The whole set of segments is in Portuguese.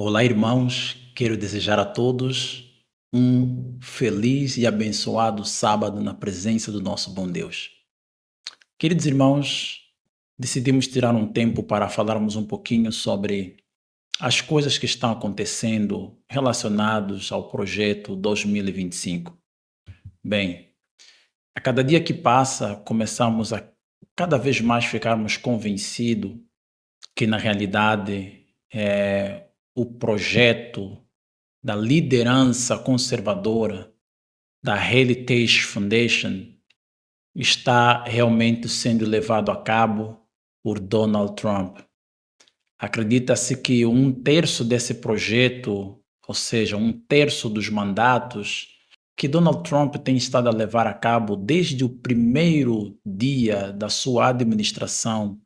Olá, irmãos. Quero desejar a todos um feliz e abençoado sábado na presença do nosso bom Deus. Queridos irmãos, decidimos tirar um tempo para falarmos um pouquinho sobre as coisas que estão acontecendo relacionados ao projeto 2025. Bem, a cada dia que passa, começamos a cada vez mais ficarmos convencidos que, na realidade, o projeto da liderança conservadora da Heritage Foundation está realmente sendo levado a cabo por Donald Trump. Acredita-se que um terço desse projeto, ou seja, um terço dos mandatos que Donald Trump tem estado a levar a cabo desde o primeiro dia da sua administração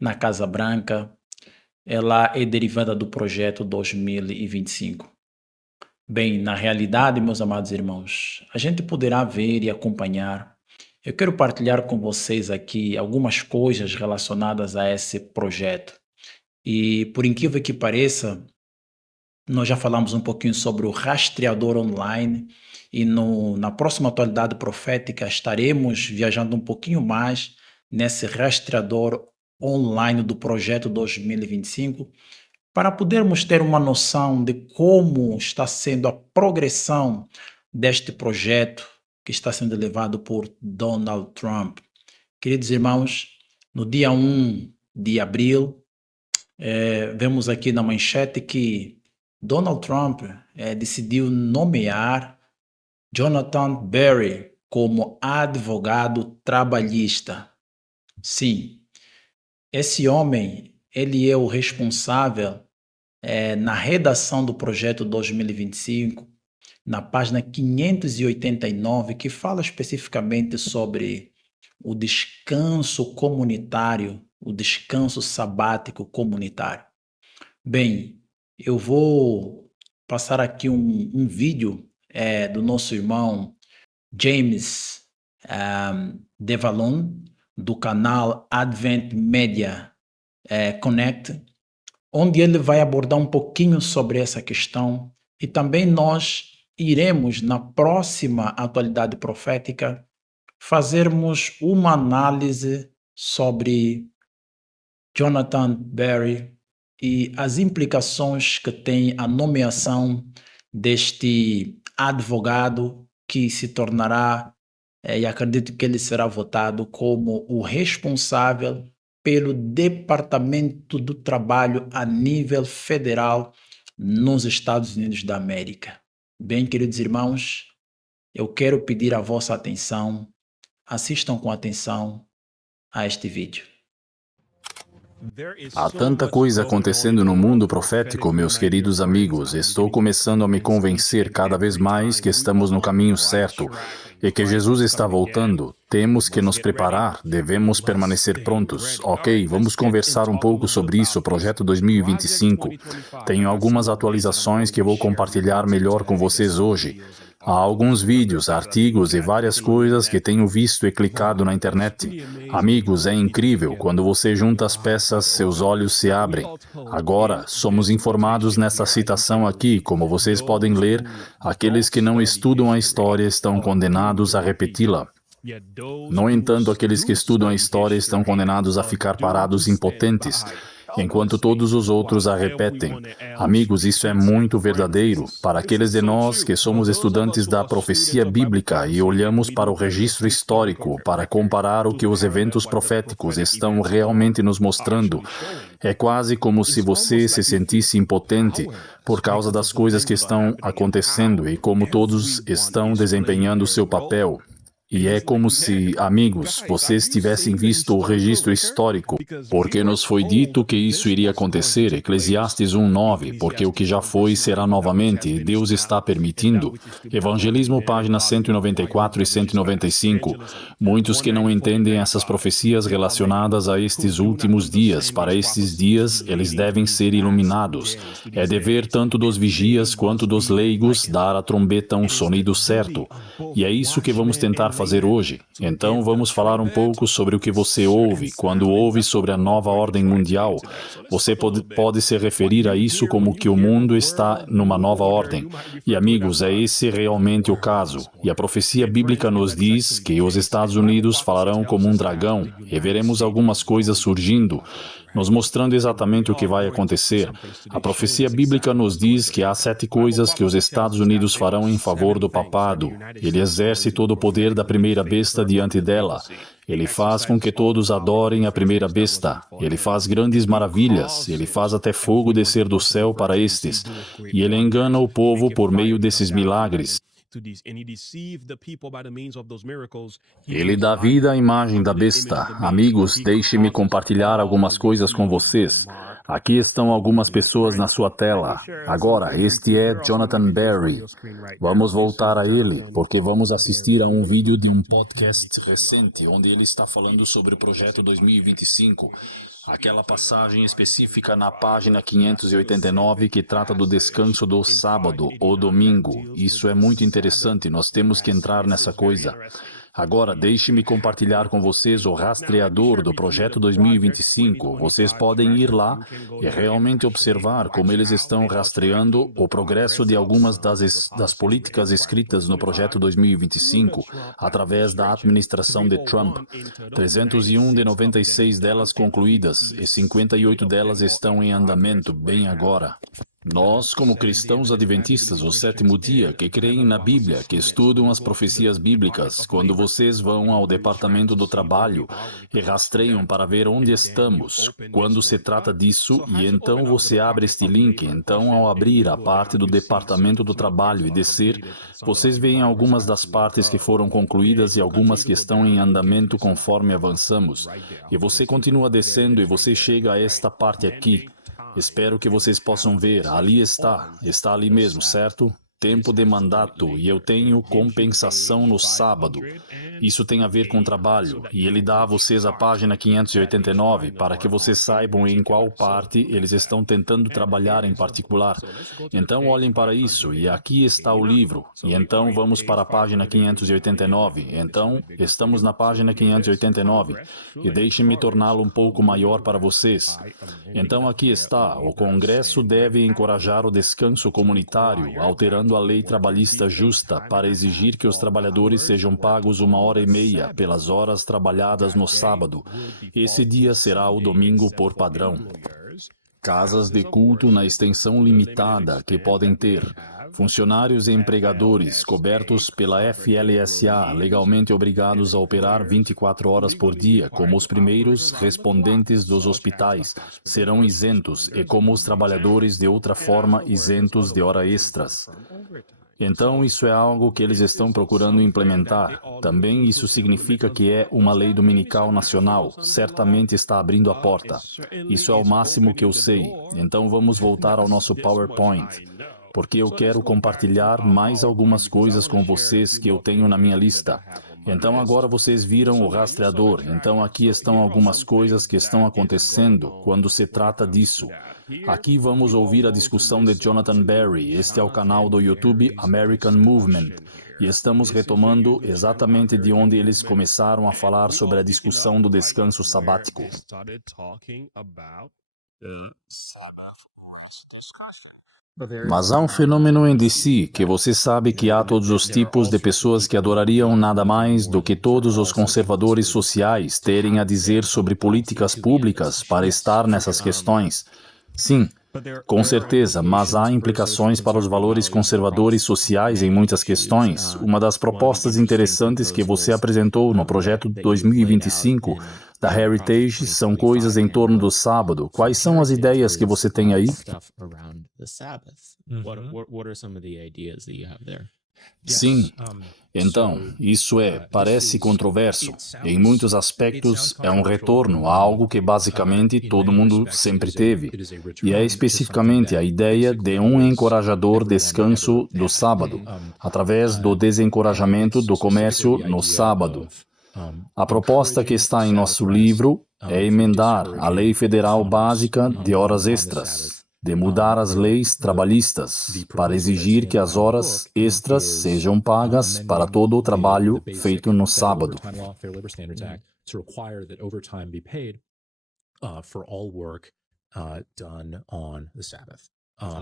na Casa Branca, ela é derivada do projeto 2025. Bem, na realidade, meus amados irmãos, a gente poderá ver e acompanhar. Eu quero partilhar com vocês aqui algumas coisas relacionadas a esse projeto. E, por incrível que pareça, nós já falamos um pouquinho sobre o rastreador online e na próxima atualidade profética estaremos viajando um pouquinho mais nesse rastreador online do projeto 2025 para podermos ter uma noção de como está sendo a progressão deste projeto que está sendo levado por Donald Trump. Queridos irmãos, no dia 1 de abril, vemos aqui na manchete que Donald Trump decidiu nomear Jonathan Berry como advogado trabalhista. Sim, esse homem, ele é o responsável na redação do projeto 2025, na página 589, que fala especificamente sobre o descanso comunitário, o descanso sabático comunitário. Bem, eu vou passar aqui um vídeo do nosso irmão James Devalon, do canal Advent Media Connect, onde ele vai abordar um pouquinho sobre essa questão e também nós iremos, na próxima atualidade profética, fazermos uma análise sobre Jonathan Berry e as implicações que tem a nomeação deste advogado que se tornará, e acredito que ele será votado como o responsável pelo Departamento do Trabalho a nível federal nos Estados Unidos da América. Bem, queridos irmãos, eu quero pedir a vossa atenção, assistam com atenção a este vídeo. Há tanta coisa acontecendo no mundo profético, meus queridos amigos. Estou começando a me convencer cada vez mais que estamos no caminho certo e que Jesus está voltando. Temos que nos preparar, devemos permanecer prontos. Ok, vamos conversar um pouco sobre isso, Projeto 2025. Tenho algumas atualizações que vou compartilhar melhor com vocês hoje. Há alguns vídeos, artigos e várias coisas que tenho visto e clicado na internet. Amigos, é incrível. Quando você junta as peças, seus olhos se abrem. Agora, somos informados nesta citação aqui, como vocês podem ler, aqueles que não estudam a história estão condenados a repeti-la. No entanto, aqueles que estudam a história estão condenados a ficar parados impotentes, enquanto todos os outros a repetem. Amigos, isso é muito verdadeiro. Para aqueles de nós que somos estudantes da profecia bíblica e olhamos para o registro histórico para comparar o que os eventos proféticos estão realmente nos mostrando, é quase como se você se sentisse impotente por causa das coisas que estão acontecendo e como todos estão desempenhando seu papel. E é como se, amigos, vocês tivessem visto o registro histórico, porque nos foi dito que isso iria acontecer, Eclesiastes 1:9, porque o que já foi será novamente, e Deus está permitindo. Evangelismo, páginas 194 e 195. Muitos que não entendem essas profecias relacionadas a estes últimos dias, para estes dias, eles devem ser iluminados. É dever tanto dos vigias quanto dos leigos dar à trombeta um sonido certo. E é isso que vamos tentar fazer hoje. Então, vamos falar um pouco sobre o que você ouve. Quando ouve sobre a nova ordem mundial, você pode se referir a isso como que o mundo está numa nova ordem. E, amigos, é esse realmente o caso. E a profecia bíblica nos diz que os Estados Unidos falarão como um dragão, e veremos algumas coisas surgindo, nos mostrando exatamente o que vai acontecer. A profecia bíblica nos diz que há 7 coisas que os Estados Unidos farão em favor do papado. Ele exerce todo o poder da primeira besta diante dela. Ele faz com que todos adorem a primeira besta. Ele faz grandes maravilhas. Ele faz até fogo descer do céu para estes. E ele engana o povo por meio desses milagres. Ele dá vida à imagem da besta. Amigos, deixe-me compartilhar algumas coisas com vocês. Aqui estão algumas pessoas na sua tela. Agora, este é Jonathan Berry. Vamos voltar a ele, porque vamos assistir a um vídeo de um podcast recente, onde ele está falando sobre o Projeto 2025. Aquela passagem específica na página 589 que trata do descanso do sábado ou domingo. Isso é muito interessante, nós temos que entrar nessa coisa. Agora, deixe-me compartilhar com vocês o rastreador do Projeto 2025. Vocês podem ir lá e realmente observar como eles estão rastreando o progresso de algumas das políticas escritas no Projeto 2025 através da administração de Trump. 301 de 96 delas concluídas e 58 delas estão em andamento bem agora. Nós, como cristãos adventistas do sétimo dia, que creem na Bíblia, que estudam as profecias bíblicas, quando vocês vão ao Departamento do Trabalho e rastreiam para ver onde estamos, quando se trata disso, e então você abre este link, então ao abrir a parte do Departamento do Trabalho e descer, vocês veem algumas das partes que foram concluídas e algumas que estão em andamento conforme avançamos. E você continua descendo e você chega a esta parte aqui. Espero que vocês possam ver. Ali está ali mesmo, certo? Tempo de mandato, e eu tenho compensação no sábado. Isso tem a ver com trabalho, e ele dá a vocês a página 589 para que vocês saibam em qual parte eles estão tentando trabalhar em particular. Então olhem para isso, e aqui está o livro. E então vamos para a página 589. Então, estamos na página 589, e deixem-me torná-lo um pouco maior para vocês. Então aqui está, o Congresso deve encorajar o descanso comunitário, alterando a lei trabalhista justa para exigir que os trabalhadores sejam pagos 1h30 pelas horas trabalhadas no sábado. Esse dia será o domingo por padrão. Casas de culto na extensão limitada que podem ter. Funcionários e empregadores cobertos pela FLSA, legalmente obrigados a operar 24 horas por dia, como os primeiros respondentes dos hospitais, serão isentos, e como os trabalhadores de outra forma isentos de horas extras. Então, isso é algo que eles estão procurando implementar. Também isso significa que é uma lei dominical nacional. Certamente está abrindo a porta. Isso é o máximo que eu sei. Então, vamos voltar ao nosso PowerPoint, porque eu quero compartilhar mais algumas coisas com vocês que eu tenho na minha lista. Então, agora vocês viram o rastreador. Então, aqui estão algumas coisas que estão acontecendo quando se trata disso. Aqui vamos ouvir a discussão de Jonathan Berry. Este é o canal do YouTube American Movement. E estamos retomando exatamente de onde eles começaram a falar sobre a discussão do descanso sabático. Mas há um fenômeno em DC, que você sabe que há todos os tipos de pessoas que adorariam nada mais do que todos os conservadores sociais terem a dizer sobre políticas públicas para estar nessas questões. Sim, com certeza, mas há implicações para os valores conservadores sociais em muitas questões. Uma das propostas interessantes que você apresentou no Projeto 2025 da Heritage são coisas em torno do sábado. Quais são as ideias que você tem aí? Sim. Então, isso parece controverso. Em muitos aspectos, é um retorno a algo que basicamente todo mundo sempre teve. E é especificamente a ideia de um encorajador descanso do sábado, através do desencorajamento do comércio no sábado. A proposta que está em nosso livro é emendar a Lei Federal Básica de Horas Extras. de mudar as leis trabalhistas para exigir que as horas extras sejam pagas para todo o trabalho feito no sábado.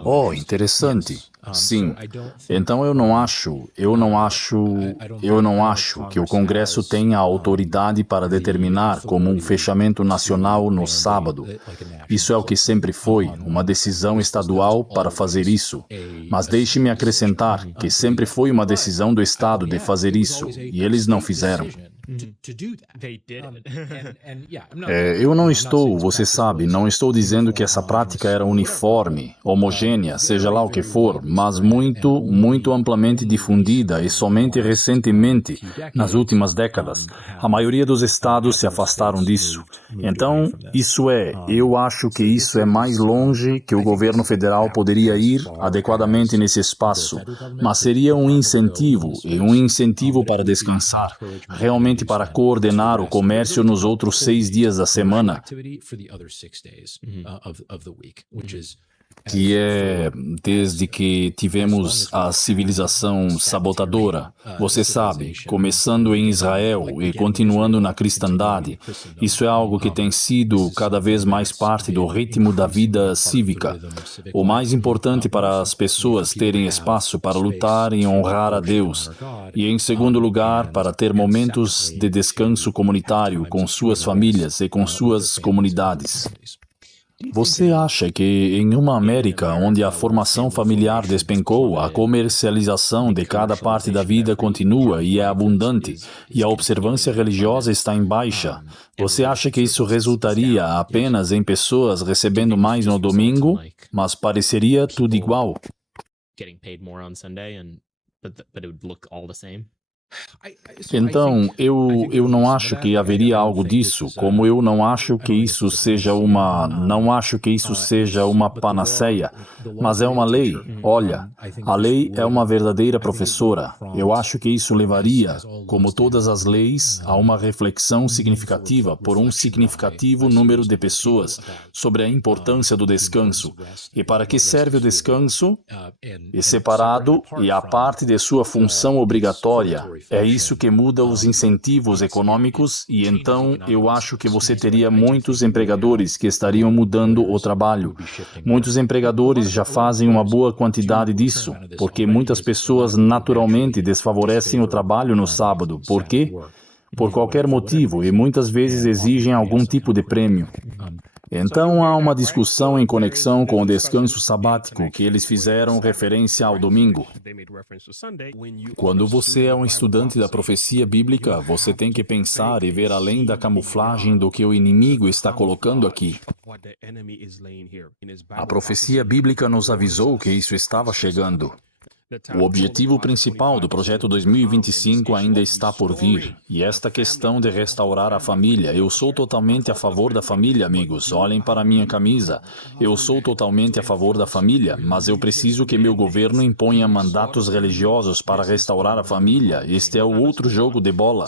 Oh, interessante. Sim. Então eu não acho que o Congresso tenha autoridade para determinar como um fechamento nacional no sábado. Isso é o que sempre foi, uma decisão estadual para fazer isso. Mas deixe-me acrescentar que sempre foi uma decisão do Estado de fazer isso, e eles não fizeram. Eu não estou, você sabe, não estou dizendo que essa prática era uniforme, homogênea, seja lá o que for, mas muito, muito amplamente difundida e somente recentemente, nas últimas décadas, a maioria dos estados se afastaram disso. Então, eu acho que isso é mais longe que o governo federal poderia ir adequadamente nesse espaço, mas seria um incentivo, e um incentivo para descansar, realmente para coordenar o comércio nos outros 6 dias da semana, que é desde que tivemos a civilização sabotadora, você sabe, começando em Israel e continuando na cristandade. Isso é algo que tem sido cada vez mais parte do ritmo da vida cívica. O mais importante para as pessoas terem espaço para lutar e honrar a Deus. E, em segundo lugar, para ter momentos de descanso comunitário com suas famílias e com suas comunidades. Você acha que em uma América onde a formação familiar despencou, a comercialização de cada parte da vida continua e é abundante, e a observância religiosa está em baixa, você acha que isso resultaria apenas em pessoas recebendo mais no domingo, mas pareceria tudo igual? Então, eu não acho que haveria algo disso, como eu não acho que isso seja uma panaceia, mas é uma lei. Olha, a lei é uma verdadeira professora. Eu acho que isso levaria, como todas as leis, a uma reflexão significativa por um significativo número de pessoas sobre a importância do descanso. E para que serve o descanso? E separado e a parte de sua função obrigatória. É isso que muda os incentivos econômicos e então eu acho que você teria muitos empregadores que estariam mudando o trabalho. Muitos empregadores já fazem uma boa quantidade disso, porque muitas pessoas naturalmente desfavorecem o trabalho no sábado. Por quê? Por qualquer motivo e muitas vezes exigem algum tipo de prêmio. Então há uma discussão em conexão com o descanso sabático que eles fizeram referência ao domingo. Quando você é um estudante da profecia bíblica, você tem que pensar e ver além da camuflagem do que o inimigo está colocando aqui. A profecia bíblica nos avisou que isso estava chegando. O objetivo principal do Projeto 2025 ainda está por vir, e esta questão de restaurar a família. Eu sou totalmente a favor da família, amigos. Olhem para a minha camisa. Eu sou totalmente a favor da família, mas eu preciso que meu governo imponha mandatos religiosos para restaurar a família. Este é o outro jogo de bola.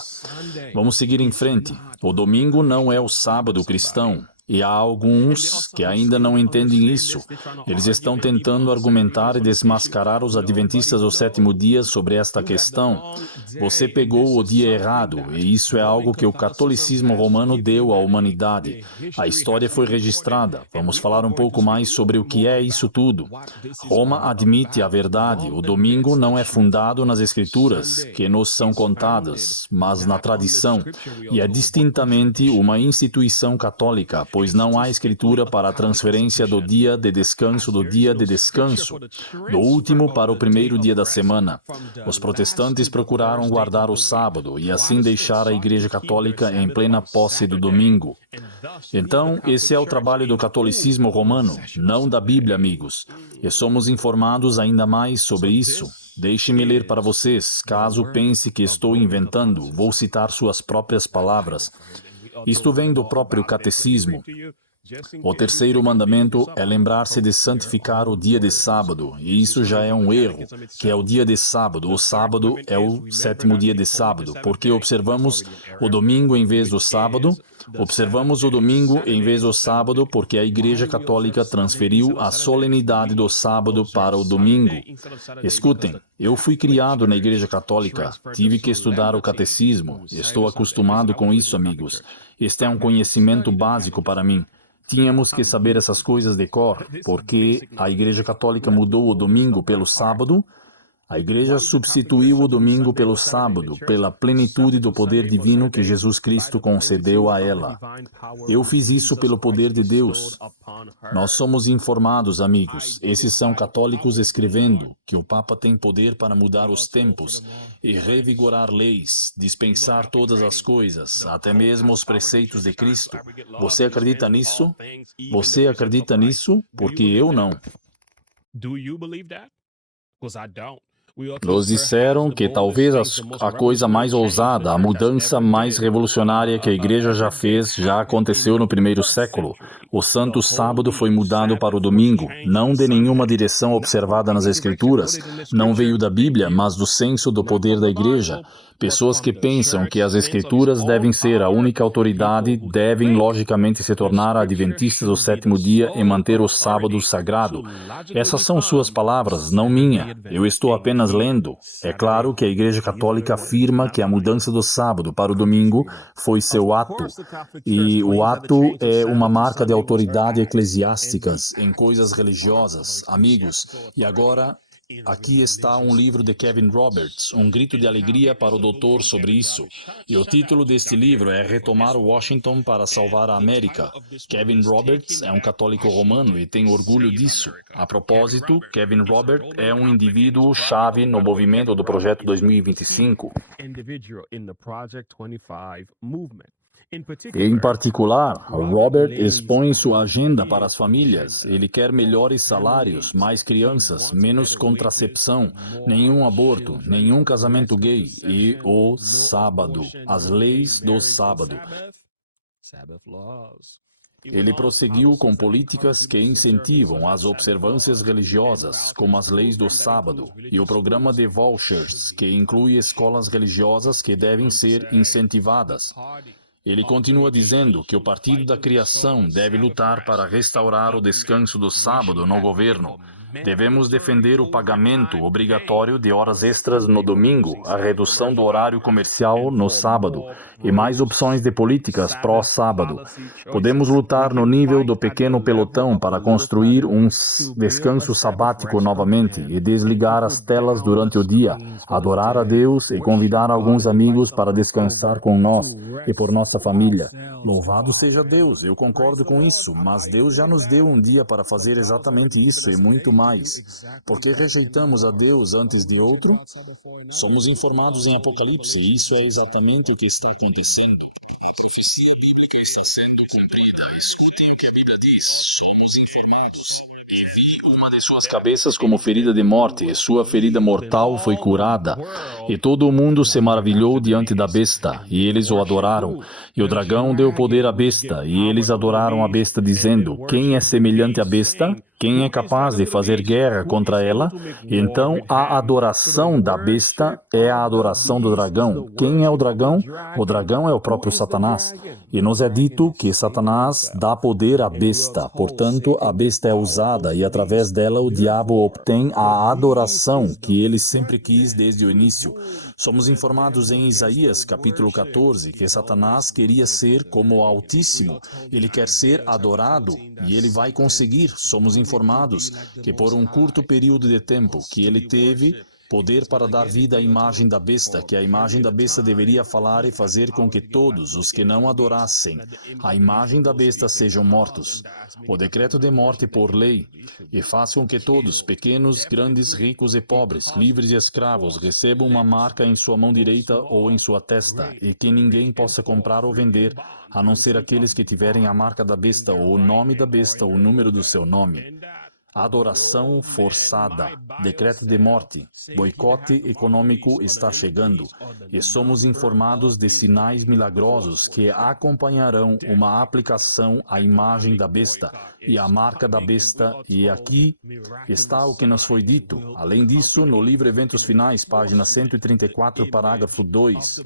Vamos seguir em frente. O domingo não é o sábado cristão. E há alguns que ainda não entendem isso. Eles estão tentando argumentar e desmascarar os adventistas do sétimo dia sobre esta questão. Você pegou o dia errado, e isso é algo que o catolicismo romano deu à humanidade. A história foi registrada. Vamos falar um pouco mais sobre o que é isso tudo. Roma admite a verdade. O domingo não é fundado nas escrituras, que nos são contadas, mas na tradição. E é distintamente uma instituição católica, pois não há escritura para a transferência do dia de descanso do último para o primeiro dia da semana. Os protestantes procuraram guardar o sábado e assim deixar a Igreja Católica em plena posse do domingo. Então, esse é o trabalho do catolicismo romano, não da Bíblia, amigos. E somos informados ainda mais sobre isso. Deixe-me ler para vocês, caso pense que estou inventando, vou citar suas próprias palavras. Isto vem do próprio catecismo. O terceiro mandamento é lembrar-se de santificar o dia de sábado, e isso já é um erro, que é o dia de sábado. O sábado é o sétimo dia de sábado, porque observamos o domingo em vez do sábado. Observamos o domingo em vez do sábado porque a Igreja Católica transferiu a solenidade do sábado para o domingo. Escutem, eu fui criado na Igreja Católica, tive que estudar o catecismo, estou acostumado com isso, amigos. Este é um conhecimento básico para mim. Tínhamos que saber essas coisas de cor, porque a Igreja Católica mudou o domingo pelo sábado. A Igreja substituiu o domingo pelo sábado, pela plenitude do poder divino que Jesus Cristo concedeu a ela. Eu fiz isso pelo poder de Deus. Nós somos informados, amigos. Esses são católicos escrevendo que o Papa tem poder para mudar os tempos e revigorar leis, dispensar todas as coisas, até mesmo os preceitos de Cristo. Você acredita nisso? Você acredita nisso? Porque eu não. Nos disseram que talvez a coisa mais ousada, a mudança mais revolucionária que a Igreja já fez, já aconteceu no primeiro século. O Santo Sábado foi mudado para o domingo, não de nenhuma direção observada nas Escrituras, não veio da Bíblia, mas do senso do poder da Igreja. Pessoas que pensam que as Escrituras devem ser a única autoridade devem logicamente se tornar adventistas do sétimo dia e manter o sábado sagrado. Essas são suas palavras, não minha. Eu estou apenas lendo. É claro que a Igreja Católica afirma que a mudança do sábado para o domingo foi seu ato. E o ato é uma marca de autoridade eclesiásticas em coisas religiosas. Amigos, e agora... aqui está um livro de Kevin Roberts, um grito de alegria para o doutor sobre isso. E o título deste livro é Retomar Washington para Salvar a América. Kevin Roberts é um católico romano e tem orgulho disso. A propósito, Kevin Roberts é um indivíduo-chave no movimento do Projeto 2025. Em particular, Robert expõe sua agenda para as famílias. Ele quer melhores salários, mais crianças, menos contracepção, nenhum aborto, nenhum casamento gay e o sábado, as leis do sábado. Ele prosseguiu com políticas que incentivam as observâncias religiosas, como as leis do sábado, e o programa de vouchers, que inclui escolas religiosas que devem ser incentivadas. Ele continua dizendo que o Partido da Criação deve lutar para restaurar o descanso do sábado no governo. Devemos defender o pagamento obrigatório de horas extras no domingo, a redução do horário comercial no sábado e mais opções de políticas pró-sábado. Podemos lutar no nível do pequeno pelotão para construir um descanso sabático novamente e desligar as telas durante o dia, adorar a Deus e convidar alguns amigos para descansar com nós e por nossa família. Louvado seja Deus, eu concordo com isso, mas Deus já nos deu um dia para fazer exatamente isso e muito mais. Por que rejeitamos a Deus antes de outro? Somos informados em Apocalipse e isso é exatamente o que está acontecendo. A profecia bíblica está sendo cumprida. Escutem o que a Bíblia diz. Somos informados. E vi uma de suas cabeças como ferida de morte, e sua ferida mortal foi curada. E todo o mundo se maravilhou diante da besta, e eles o adoraram. E o dragão deu poder à besta, e eles adoraram a besta, dizendo: quem é semelhante à besta? Quem é capaz de fazer guerra contra ela? Então, a adoração da besta é a adoração do dragão. Quem é o dragão? O dragão é o próprio Satanás. E nos é dito que Satanás dá poder à besta. Portanto, a besta é usada e, através dela, o diabo obtém a adoração que ele sempre quis desde o início. Somos informados em Isaías, capítulo 14, que Satanás queria ser como o Altíssimo. Ele quer ser adorado e ele vai conseguir. Somos informados que por um curto período de tempo que ele teve poder para dar vida à imagem da besta, que a imagem da besta deveria falar e fazer com que todos os que não adorassem a imagem da besta sejam mortos. O decreto de morte por lei, e faz com que todos, pequenos, grandes, ricos e pobres, livres e escravos, recebam uma marca em sua mão direita ou em sua testa, e que ninguém possa comprar ou vender, a não ser aqueles que tiverem a marca da besta, ou o nome da besta, ou o número do seu nome. Adoração forçada, decreto de morte, boicote econômico está chegando, e somos informados de sinais milagrosos que acompanharão uma aplicação à imagem da besta e à marca da besta, e aqui está o que nos foi dito. Além disso, no livro Eventos Finais, página 134, parágrafo 2.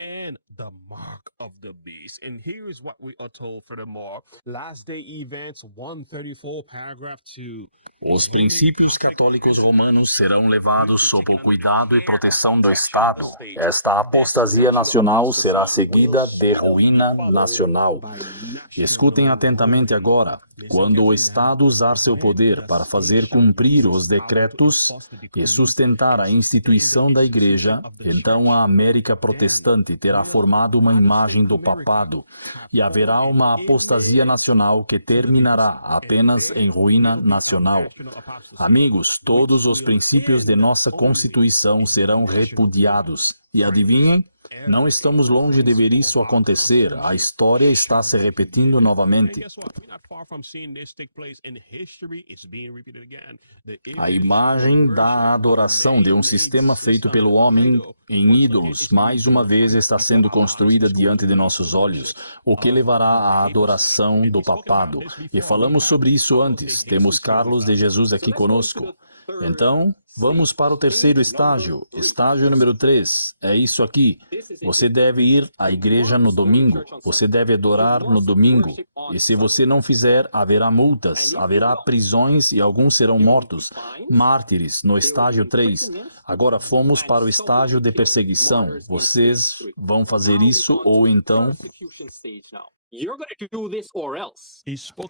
And the mark of the beast. And here's what we are told for the mark. Last Day Events 134, paragraph 2. Os princípios católicos romanos serão levados sob o cuidado e proteção do Estado. Esta apostasia nacional será seguida de ruína nacional. Escutem atentamente agora. Quando o Estado usar seu poder para fazer cumprir os decretos e sustentar a instituição da Igreja, então a América protestante terá formado uma imagem do papado e haverá uma apostasia nacional que terminará apenas em ruína nacional. Amigos, todos os princípios de nossa Constituição serão repudiados. E adivinhem? Não estamos longe de ver isso acontecer. A história está se repetindo novamente. A imagem da adoração de um sistema feito pelo homem em ídolos, mais uma vez está sendo construída diante de nossos olhos, o que levará à adoração do papado. E falamos sobre isso antes. Temos Carlos de Jesus aqui conosco. Então, vamos para o terceiro estágio. Estágio número 3. É isso aqui. Você deve ir à igreja no domingo. Você deve adorar no domingo. E se você não fizer, haverá multas, haverá prisões e alguns serão mortos. Mártires, no estágio 3. Agora fomos para o estágio de perseguição. Vocês vão fazer isso ou então...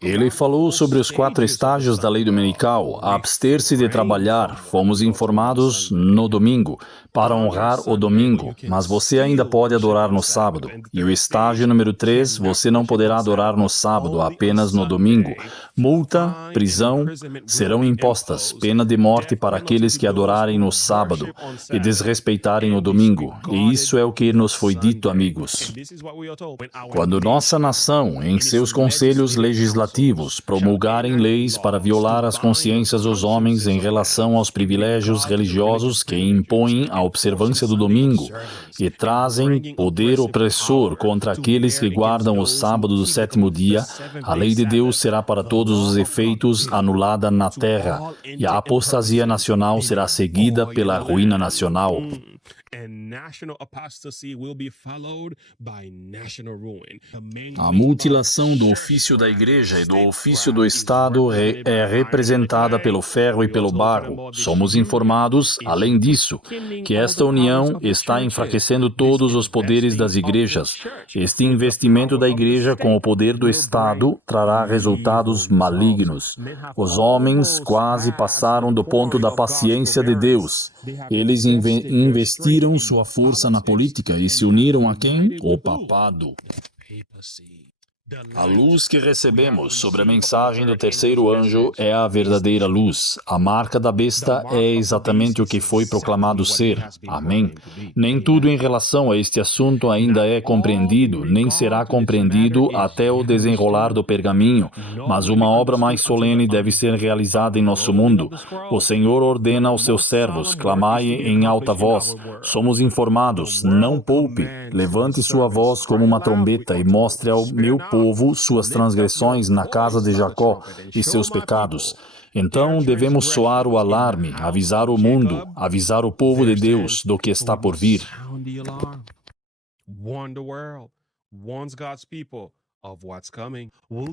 Ele falou sobre os 4 estágios da lei dominical. Abster-se de trabalhar. Fomos informados no domingo, para honrar o domingo. Mas você ainda pode adorar no sábado. E o estágio número 3, você não poderá adorar no sábado, apenas no domingo. Multa, prisão, serão impostas. Pena de morte para aqueles que adorarem no sábado e desrespeitarem o domingo. E isso é o que nos foi dito, amigos. Quando nossa nação, em seus conselhos legislativos, promulgarem leis para violar as consciências dos homens em relação aos privilégios religiosos que impõem a observância do domingo e trazem poder opressor contra aqueles que guardam o sábado do 7º dia, a lei de Deus será para todos os efeitos anulada na terra e a apostasia nacional será seguida pela ruína nacional. A mutilação do ofício da igreja e do ofício do Estado é representada pelo ferro e pelo barro. Somos informados, além disso, que esta união está enfraquecendo todos os poderes das igrejas. Este investimento da igreja com o poder do Estado trará resultados malignos. Os homens quase passaram do ponto da paciência de Deus. Eles investiram sua força na política e se uniram a quem? O papado. A luz que recebemos sobre a mensagem do terceiro anjo é a verdadeira luz. A marca da besta é exatamente o que foi proclamado ser. Amém. Nem tudo em relação a este assunto ainda é compreendido, nem será compreendido até o desenrolar do pergaminho, mas uma obra mais solene deve ser realizada em nosso mundo. O Senhor ordena aos seus servos, clamai em alta voz. Somos informados, não poupe. Levante sua voz como uma trombeta e mostre ao meu povo suas transgressões na casa de Jacó e seus pecados. Então devemos soar o alarme, avisar o mundo, avisar o povo de Deus do que está por vir.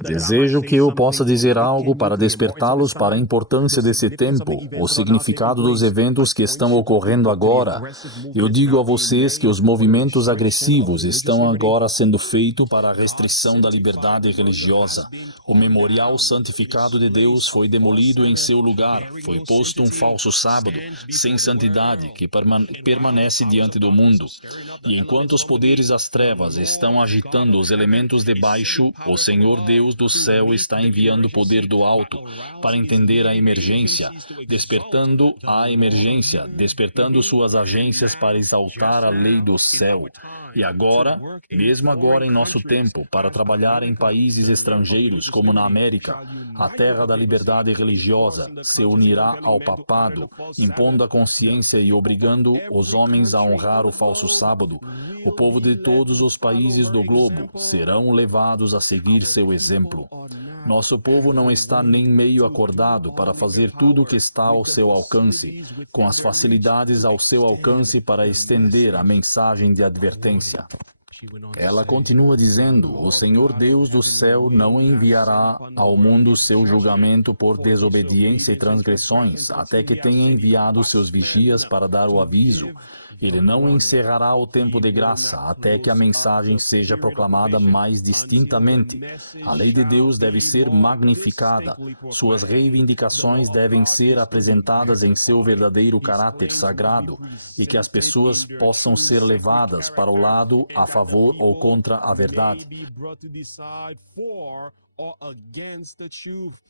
Desejo que eu possa dizer algo para despertá-los para a importância desse tempo, o significado dos eventos que estão ocorrendo agora. Eu digo a vocês que os movimentos agressivos estão agora sendo feitos para a restrição da liberdade religiosa. O memorial santificado de Deus foi demolido em seu lugar. Foi posto um falso sábado, sem santidade, que permanece diante do mundo. E enquanto os poderes das trevas estão agitando os elementos de baixo, o Senhor Deus do céu está enviando o poder do alto para entender a emergência, despertando suas agências para exaltar a lei do céu. E agora, mesmo agora em nosso tempo, para trabalhar em países estrangeiros como na América, a terra da liberdade religiosa se unirá ao papado, impondo a consciência e obrigando os homens a honrar o falso sábado. O povo de todos os países do globo serão levados a seguir seu exemplo. Nosso povo não está nem meio acordado para fazer tudo o que está ao seu alcance, com as facilidades ao seu alcance para estender a mensagem de advertência. Ela continua dizendo: o Senhor Deus do céu não enviará ao mundo seu julgamento por desobediência e transgressões, até que tenha enviado seus vigias para dar o aviso. Ele não encerrará o tempo de graça até que a mensagem seja proclamada mais distintamente. A lei de Deus deve ser magnificada. Suas reivindicações devem ser apresentadas em seu verdadeiro caráter sagrado e que as pessoas possam ser levadas para o lado a favor ou contra a verdade.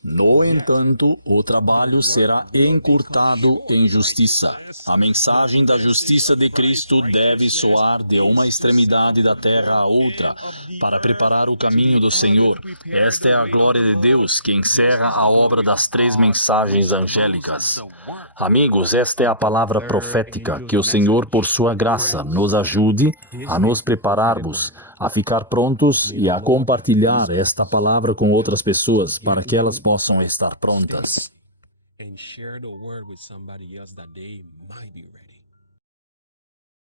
No entanto, o trabalho será encurtado em justiça. A mensagem da justiça de Cristo deve soar de uma extremidade da terra à outra, para preparar o caminho do Senhor. Esta é a glória de Deus, que encerra a obra das 3 mensagens angélicas. Amigos, esta é a palavra profética. Que o Senhor, por sua graça, nos ajude a nos prepararmos, a ficar prontos e a compartilhar esta palavra com outras pessoas para que elas possam estar prontas. And share the word with somebody else that they might be ready.